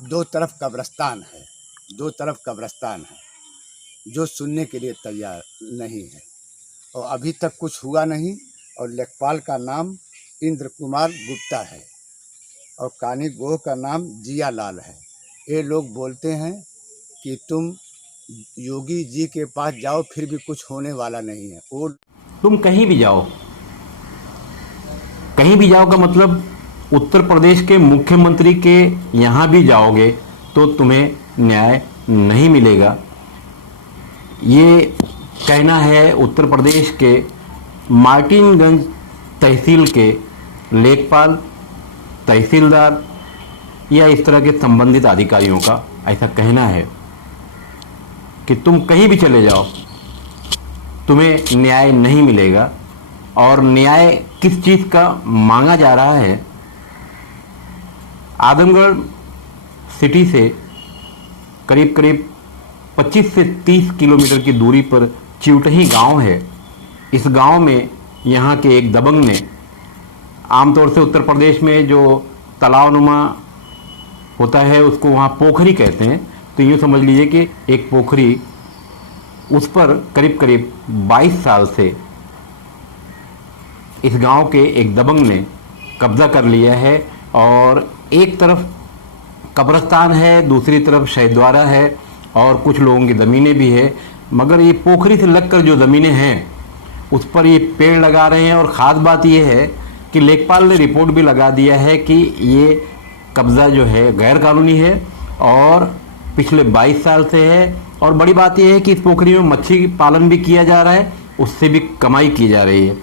दो तरफ कब्रिस्तान है, दो तरफ कब्रिस्तान है, जो सुनने के लिए तैयार नहीं है। और अभी तक कुछ हुआ नहीं। और लेखपाल का नाम इंद्र कुमार गुप्ता है और कानी गोह का नाम जिया लाल है। ये लोग बोलते हैं कि तुम योगी जी के पास जाओ, फिर भी कुछ होने वाला नहीं है। वो तुम कहीं भी जाओ, कहीं भी जाओ का मतलब उत्तर प्रदेश के मुख्यमंत्री के यहाँ भी जाओगे तो तुम्हें न्याय नहीं मिलेगा। ये कहना है उत्तर प्रदेश के मार्टिनगंज तहसील के लेखपाल, तहसीलदार या इस तरह के संबंधित अधिकारियों का ऐसा कहना है कि तुम कहीं भी चले जाओ तुम्हें न्याय नहीं मिलेगा। और न्याय किस चीज़ का मांगा जा रहा है? आजमगढ़ सिटी से करीब करीब 25 से 30 किलोमीटर की दूरी पर चिवटही गांव है। इस गांव में यहाँ के एक दबंग ने, आमतौर से उत्तर प्रदेश में जो तालाबनुमा होता है उसको वहाँ पोखरी कहते हैं, तो यूँ समझ लीजिए कि एक पोखरी, उस पर करीब करीब 22 साल से इस गांव के एक दबंग ने कब्जा कर लिया है। और एक तरफ कब्रिस्तान है, दूसरी तरफ शहीदवारा है और कुछ लोगों की ज़मीनें भी है। मगर ये पोखरी से लगकर जो ज़मीनें हैं उस पर ये पेड़ लगा रहे हैं। और ख़ास बात ये है कि लेखपाल ने रिपोर्ट भी लगा दिया है कि ये कब्ज़ा जो है गैर कानूनी है और पिछले 22 साल से है। और बड़ी बात यह है कि इस पोखरी में मच्छी पालन भी किया जा रहा है, उससे भी कमाई की जा रही है।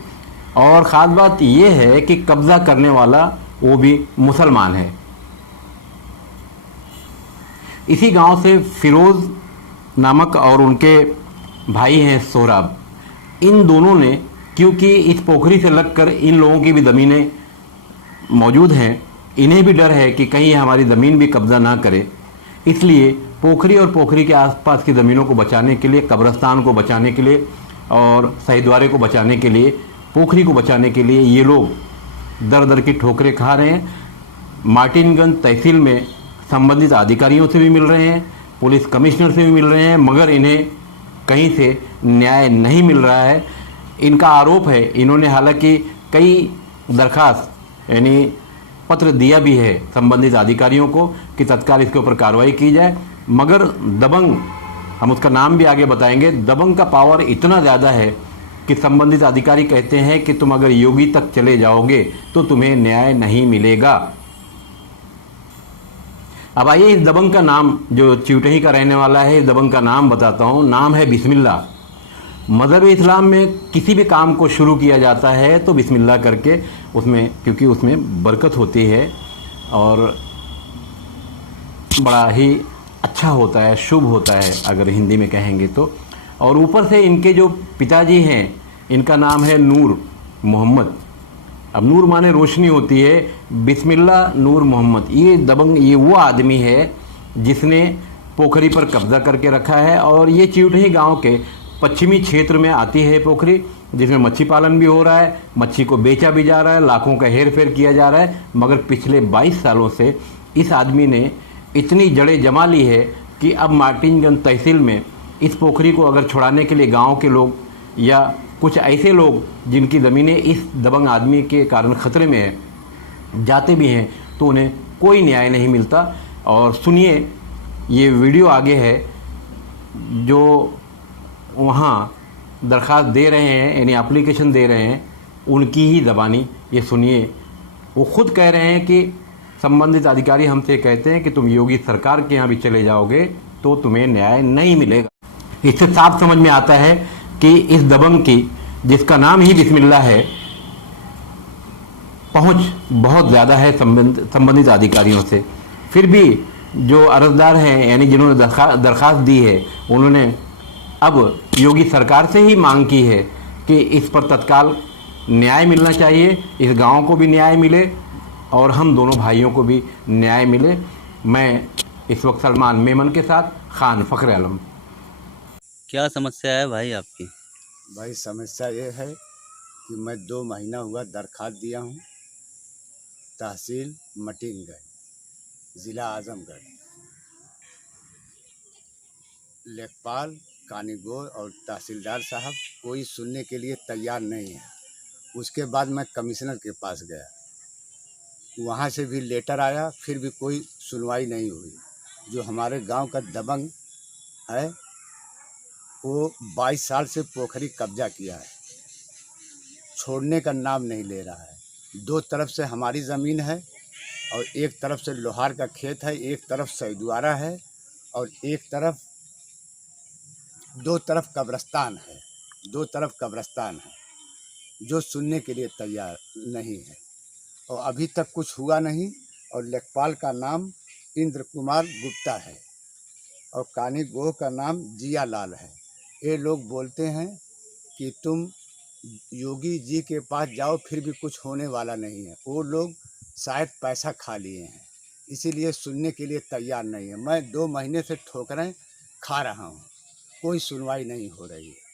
और ख़ास बात यह है कि कब्ज़ा करने वाला वो भी मुसलमान है। इसी गांव से फिरोज़ नामक और उनके भाई हैं सोहराब, इन दोनों ने, क्योंकि इस पोखरी से लगकर इन लोगों की भी ज़मीनें मौजूद हैं, इन्हें भी डर है कि कहीं हमारी ज़मीन भी कब्ज़ा ना करे, इसलिए पोखरी और पोखरी के आसपास की ज़मीनों को बचाने के लिए, कब्रिस्तान को बचाने के लिए और शहीदवारे को बचाने के लिए, पोखरी को बचाने के लिए ये लोग दर दर की ठोकरें खा रहे हैं। मार्टिनगंज तहसील में संबंधित अधिकारियों से भी मिल रहे हैं, पुलिस कमिश्नर से भी मिल रहे हैं, मगर इन्हें कहीं से न्याय नहीं मिल रहा है। इनका आरोप है, इन्होंने हालांकि कई दरखास्त यानी पत्र दिया भी है संबंधित अधिकारियों को कि तत्काल इसके ऊपर कार्रवाई की जाए, मगर दबंग, हम उसका नाम भी आगे बताएंगे, दबंग का पावर इतना ज़्यादा है कि संबंधित अधिकारी कहते हैं कि तुम अगर योगी तक चले जाओगे तो तुम्हें न्याय नहीं मिलेगा। अब आइए इस दबंग का नाम, जो चिवटही का रहने वाला है, इस दबंग का नाम बताता हूँ। नाम है बिस्मिल्लाह। मज़हब इस्लाम में किसी भी काम को शुरू किया जाता है तो बिस्मिल्लाह करके, उसमें, क्योंकि उसमें बरकत होती है और बड़ा ही अच्छा होता है, शुभ होता है अगर हिंदी में कहेंगे तो। और ऊपर से इनके जो पिताजी हैं, इनका नाम है नूर मोहम्मद। अब नूर माने रोशनी होती है, बिस्मिल्लाह नूर मोहम्मद। ये दबंग, ये वो आदमी है जिसने पोखरी पर कब्जा करके रखा है। और ये चिवटही गांव के पश्चिमी क्षेत्र में आती है पोखरी, जिसमें मच्छी पालन भी हो रहा है, मच्छी को बेचा भी जा रहा है, लाखों का हेर फेर किया जा रहा है। मगर पिछले 22 सालों से इस आदमी ने इतनी जड़ें जमा ली है कि अब मार्टिनगंज तहसील में इस पोखरी को अगर छुड़ाने के लिए गांव के लोग या कुछ ऐसे लोग जिनकी ज़मीनें इस दबंग आदमी के कारण ख़तरे में है, जाते भी हैं तो उन्हें कोई न्याय नहीं मिलता। और सुनिए, ये वीडियो आगे है जो वहाँ दरख्वास्त दे रहे हैं, यानी एप्लीकेशन दे रहे हैं, उनकी ही ज़बानी ये सुनिए। वो खुद कह रहे हैं कि संबंधित अधिकारी हमसे कहते हैं कि तुम योगी सरकार के यहाँ भी चले जाओगे तो तुम्हें न्याय नहीं मिलेगा। इससे साफ समझ में आता है कि इस दबंग की, जिसका नाम ही बिस्मिल्लाह है, पहुंच बहुत ज़्यादा है संबंधित अधिकारियों से। फिर भी जो अर्जदार हैं, यानी जिन्होंने दरख्वास्त दी है, उन्होंने अब योगी सरकार से ही मांग की है कि इस पर तत्काल न्याय मिलना चाहिए, इस गांव को भी न्याय मिले और हम दोनों भाइयों को भी न्याय मिले। मैं इस वक्त सलमान मेमन के साथ खान फ़ख्र आलम। क्या समस्या है भाई आपकी? भाई समस्या ये है कि मैं 2 महीना हुआ दरख्वास्त दिया हूँ, तहसील मटिंगगढ़, ज़िला आजमगढ़। लेखपाल, कानीगोर और तहसीलदार साहब कोई सुनने के लिए तैयार नहीं है। उसके बाद मैं कमिश्नर के पास गया, वहाँ से भी लेटर आया, फिर भी कोई सुनवाई नहीं हुई। जो हमारे गांव का दबंग है वो 22 साल से पोखरी कब्जा किया है, छोड़ने का नाम नहीं ले रहा है। दो तरफ से हमारी ज़मीन है और एक तरफ से लोहार का खेत है, एक तरफ सैदुआरा है और एक तरफ दो तरफ कब्रिस्तान है, दो तरफ कब्रिस्तान है। जो सुनने के लिए तैयार नहीं है और अभी तक कुछ हुआ नहीं। और लेखपाल का नाम इंद्र कुमार गुप्ता है और कानी गोह का नाम जिया लाल है। ये लोग बोलते हैं कि तुम योगी जी के पास जाओ, फिर भी कुछ होने वाला नहीं है। वो लोग शायद पैसा खा लिए हैं, इसीलिए सुनने के लिए तैयार नहीं है। मैं 2 महीने से ठोकरें खा रहा हूँ, कोई सुनवाई नहीं हो रही है।